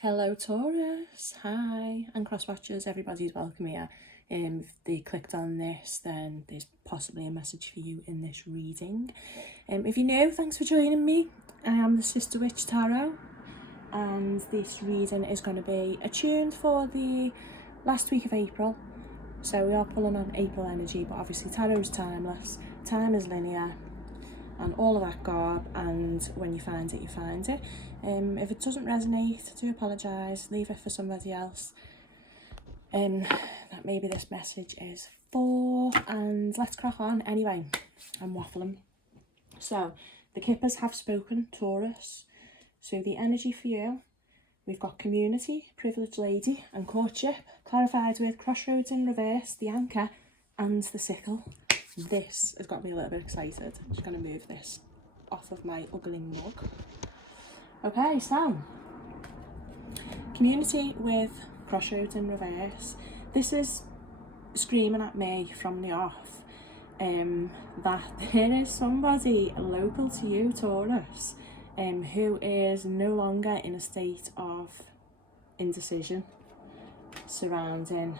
Hello Taurus, hi, and cross watchers, everybody's welcome here. If they clicked on this, then there's possibly a message for you in this reading. If you're new, thanks for joining me. I am the Sister Witch Tarot, and this reading is going to be attuned for the last week of April. So we are pulling on April energy, but obviously tarot is timeless, time is linear, and all of that garb, and when you find it, you find it. If it doesn't resonate, I do apologise, leave it for somebody else that maybe this message is for, and let's crack on. Anyway, I'm waffling. So the Kippers have spoken, Taurus. So the energy for you, we've got community, privileged lady, and courtship, clarified with crossroads in reverse, the anchor, and the sickle. This has got me a little bit excited. I'm just going to move this off of my ugly mug. Okay, so community with crossroads in reverse. This is screaming at me from the off that there is somebody local to you, Taurus, who is no longer in a state of indecision surrounding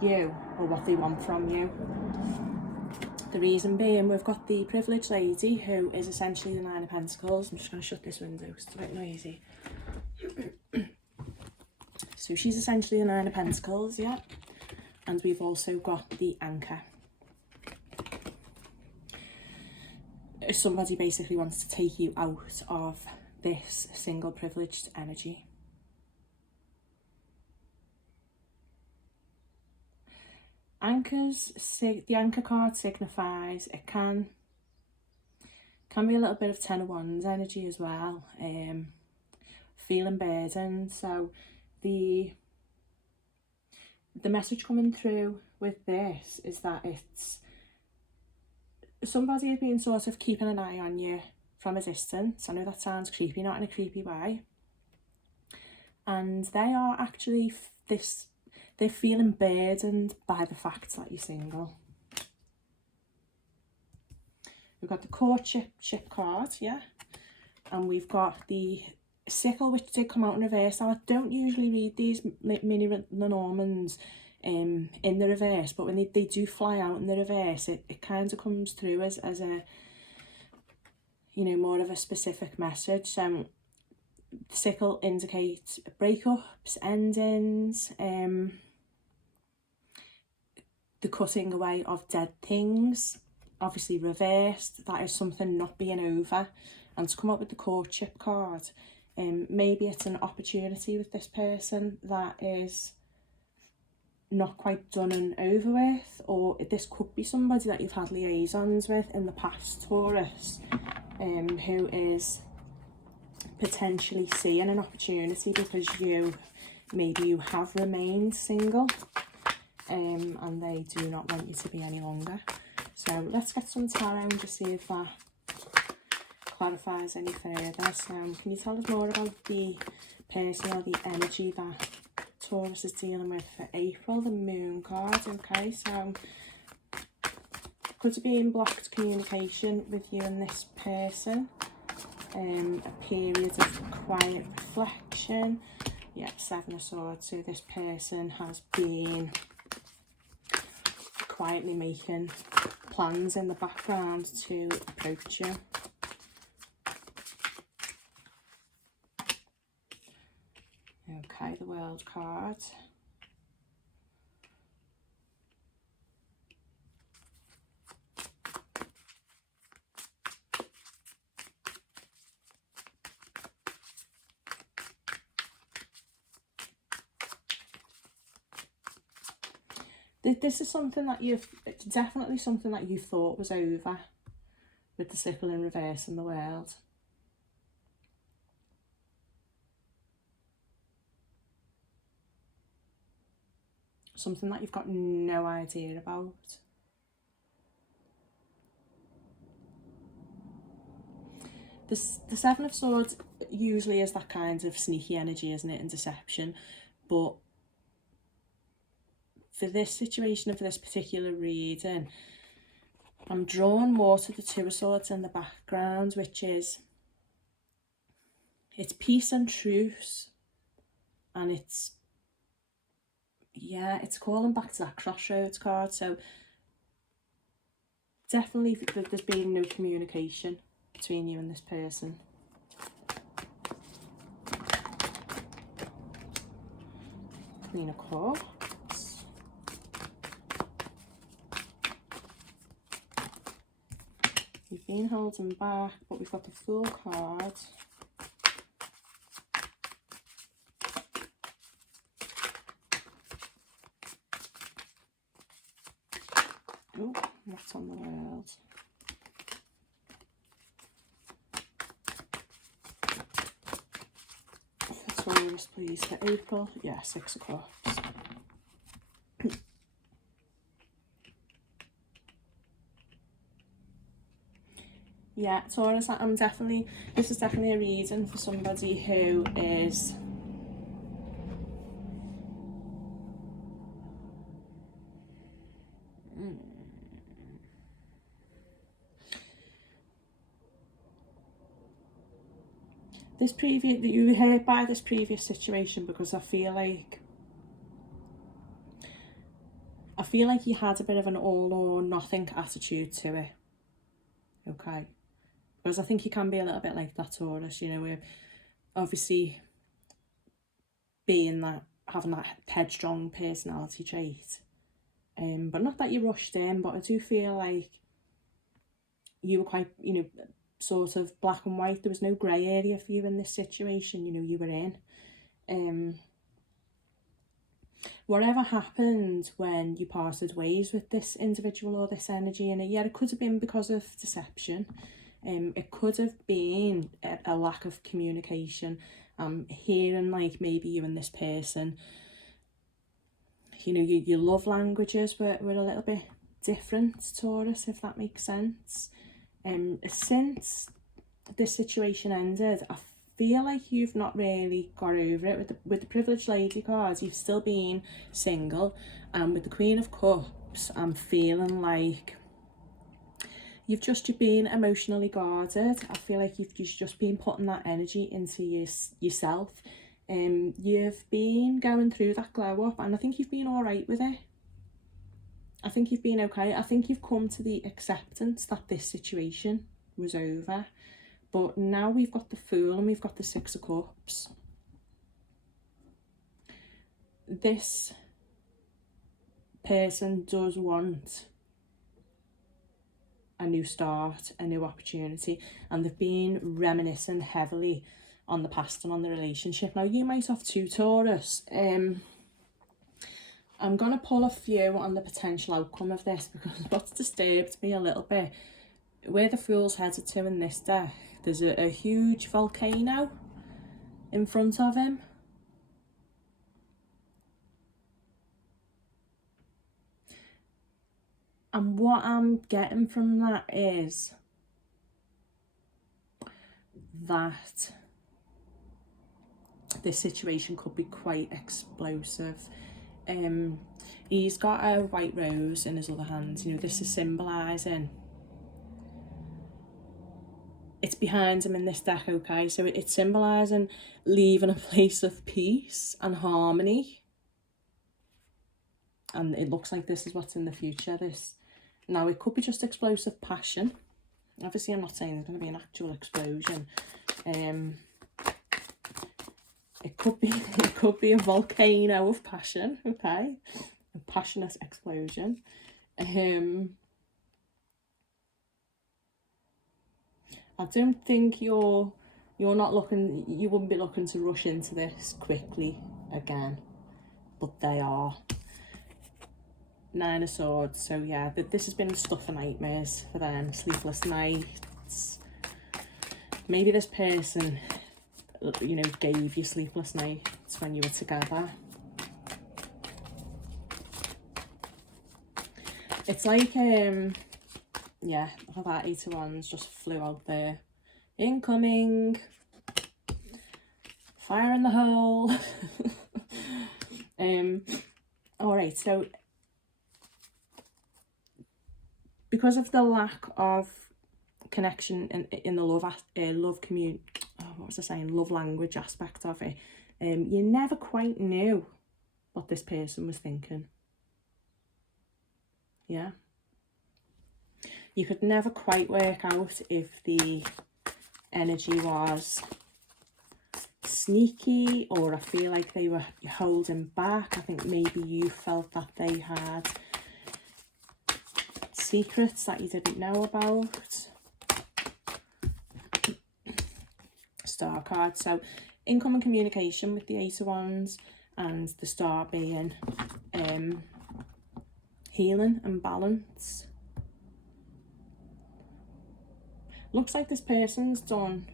you or what they want from you. The reason being, we've got the privileged lady who is essentially the Nine of Pentacles. I'm just going to shut this window because it's a bit noisy. So she's essentially the Nine of Pentacles, yeah. And we've also got the anchor. Somebody basically wants to take you out of this single privileged energy. Anchors, the anchor card signifies it can be a little bit of Ten of Wands energy as well, feeling burdened. So the message coming through with this is that it's somebody has been sort of keeping an eye on you from a distance. I know that sounds creepy, not in a creepy way, and they are actually they're feeling burdened by the fact that you're single. We've got the courtship card, yeah, and we've got the sickle, which did come out in reverse. Now, I don't usually read these mini Lenormands in the reverse, but when they do fly out in the reverse, it kind of comes through as a, you know, more of a specific message. The sickle indicates breakups, endings, the cutting away of dead things. Obviously reversed, that is something not being over. And to come up with the courtship card, maybe it's an opportunity with this person that is not quite done and over with, or this could be somebody that you've had liaisons with in the past, Taurus, who is potentially seeing an opportunity because maybe you have remained single, and they do not want you to be any longer. So let's get some tarot and just see if that clarifies any further. So can you tell us more about the person or the energy that Taurus is dealing with for April? The Moon card. Okay, so could it be in blocked communication with you and this person? A period of quiet reflection. Yeah, Seven of Swords. So this person has been quietly making plans in the background to approach you. Okay, the World card. This is something that it's definitely something that you thought was over with the sickle in reverse in the World. Something that you've got no idea about. The Seven of Swords usually is that kind of sneaky energy, isn't it, and deception, but for this situation and for this particular reading, I'm drawn more to the Two of Swords in the background, which is, it's peace and truce. and it's, yeah, it's calling back to that crossroads card. So definitely there's been no communication between you and this person. Queen of Cups. You've been holding back, but we've got the Fool card. Oh, what's on the world? Taurus, please, for April. Yeah, Six of Cups. Yeah, Taurus, this is definitely a reason for somebody who is you were hurt by this previous situation, because I feel like you had a bit of an all or nothing attitude to it. Okay, because I think you can be a little bit like that, Taurus, you know, we're obviously having that headstrong personality trait, but not that you rushed in, but I do feel like you were quite, you know, sort of black and white. There was no grey area for you in this situation, you know, you were in. Whatever happened when you parted ways with this individual or this energy, and yeah, it could have been because of deception. It could have been a lack of communication. Hearing like maybe you and this person, you know, your love languages were a little bit different, Taurus, if that makes sense. Since this situation ended, I feel like you've not really got over it. With the Privileged Lady cards, you've still been single, and with the Queen of Cups, I'm feeling like you've been emotionally guarded. I feel like you've just been putting that energy into yourself. You've been going through that glow up, and I think you've been all right with it. I think you've been okay. I think you've come to the acceptance that this situation was over. But now we've got the Fool and we've got the Six of Cups. This person does want a new start, a new opportunity, and they've been reminiscing heavily on the past and on the relationship. Now, you might have too, Taurus. I'm going to pull a few on the potential outcome of this, because what's disturbed me a little bit, where the Fool's headed to in this deck, there's a huge volcano in front of him. And what I'm getting from that is that this situation could be quite explosive. He's got a white rose in his other hand. You know, this is symbolising, it's behind him in this deck, okay? So it's symbolising leaving a place of peace and harmony. And it looks like this is what's in the future. Now, it could be just explosive passion. Obviously, I'm not saying there's going to be an actual explosion. It could be a volcano of passion, okay? A passionate explosion. I don't think you wouldn't be looking to rush into this quickly again, but they are. Nine of Swords. So yeah, this has been stuff for nightmares for them. Sleepless nights. Maybe this person, you know, gave you sleepless nights when you were together. It's like, yeah, that Eight of Wands just flew out there. Incoming. Fire in the hole. All right, so because of the lack of connection in the love language aspect of it, You never quite knew what this person was thinking. Yeah. You could never quite work out if the energy was sneaky, or I feel like they were holding back. I think maybe you felt that they had secrets that you didn't know about. Star card. So income and communication with the Eight of Wands, and the star being healing and balance. Looks like this person's done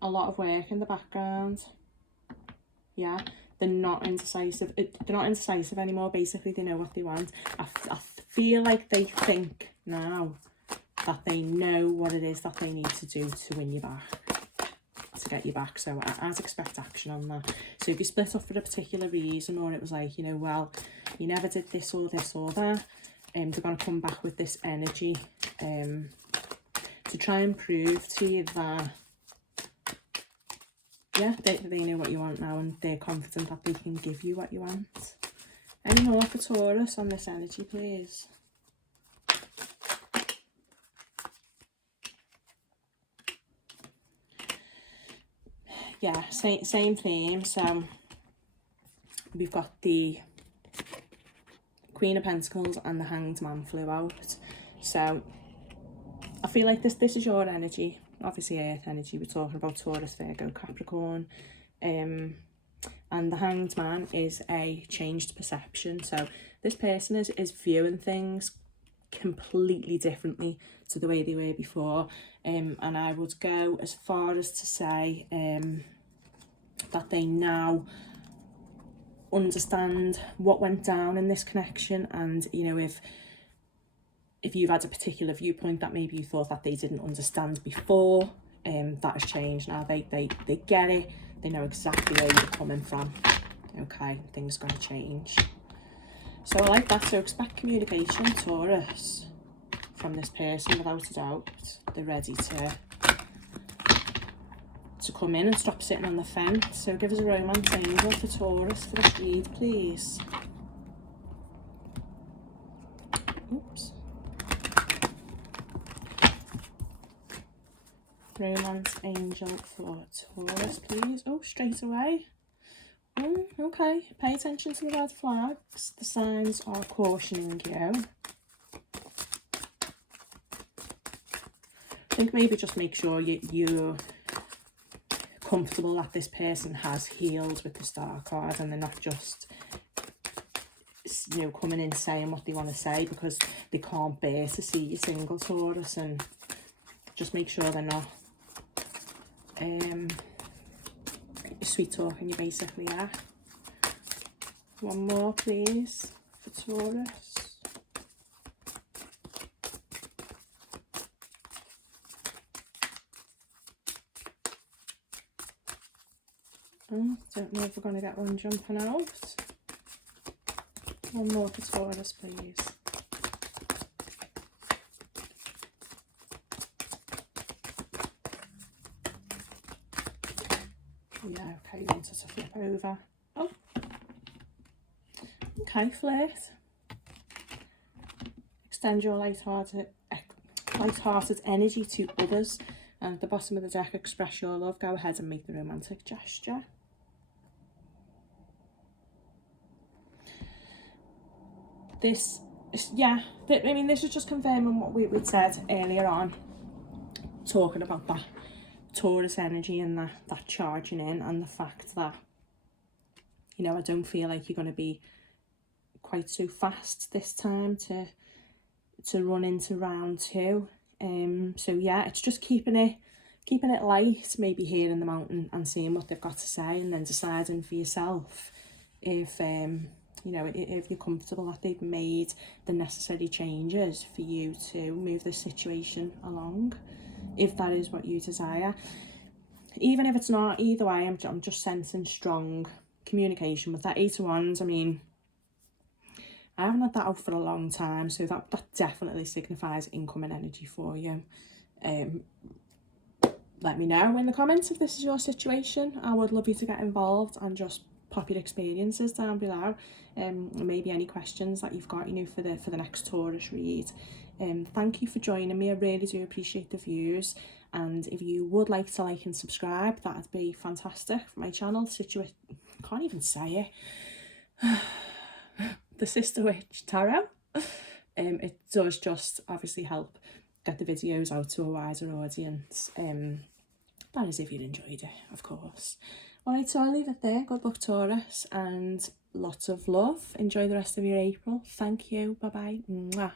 a lot of work in the background. Yeah, they're not indecisive. They're not indecisive anymore. Basically, they know what they want. I feel like they think now that they know what it is that they need to do to win you back, to get you back. So I'd expect action on that. So if you split up for a particular reason, or it was like, you know, well, you never did this or this or that, they're going to come back with this energy to try and prove to you that, yeah, they know what you want now, and they're confident that they can give you what you want. Any more for Taurus on this energy, please? Yeah, same theme. So we've got the Queen of Pentacles and the Hanged Man flew out. So I feel like this is your energy. Obviously earth energy, we're talking about Taurus, Virgo, Capricorn. And the Hanged Man is a changed perception. So this person is viewing things completely differently to the way they were before. And I would go as far as to say that they now understand what went down in this connection. And, you know, if you've had a particular viewpoint that maybe you thought that they didn't understand before, that has changed now. They get it. They know exactly where you're coming from. Okay, things are going to change. So I like that. So expect communication, Taurus, from this person without a doubt. They're ready to come in and stop sitting on the fence. So give us a romance angel for Taurus for this read, please. Oops. Romance angel for Taurus, please. Oh, straight away. Okay, pay attention to the red flags. The signs are cautioning you. I think maybe just make sure you're comfortable that this person has healed with the Star card, and they're not just, you know, coming in saying what they want to say because they can't bear to see you single, Taurus. And just make sure they're not sweet talking you, basically. Yeah. One more, please, for Taurus. Don't know if we're going to get one jumping out. One more for Taurus, please. Yeah, okay, you wanted to flip over. Oh, okay, flirt. Extend your light-hearted energy to others. And at the bottom of the deck, express your love. Go ahead and make the romantic gesture. This is, yeah, I mean, this is just confirming what we'd said earlier on, talking about that Taurus energy and that charging in, and the fact that, you know, I don't feel like you're going to be quite so fast this time to run into round two. So yeah, it's just keeping it light, maybe hearing them out and seeing what they've got to say, and then deciding for yourself if you know, if you're comfortable that they've made the necessary changes for you to move this situation along, if that is what you desire. Even if it's not, either way, I'm just sensing strong communication with that Eight of Wands. I mean, I haven't had that out for a long time, so that definitely signifies incoming energy for you. let me know in the comments if this is your situation. I would love you to get involved and just pop your experiences down below. Maybe any questions that you've got, you know, for the next Taurus read. Thank you for joining me. I really do appreciate the views. And if you would like to like and subscribe, that'd be fantastic for my channel. Can't even say it. The Sister Witch Tarot. It does just obviously help get the videos out to a wider audience. That is if you enjoyed it, of course. Alright, so I'll leave it there. Good luck, Taurus, and lots of love. Enjoy the rest of your April. Thank you. Bye bye. Mwah.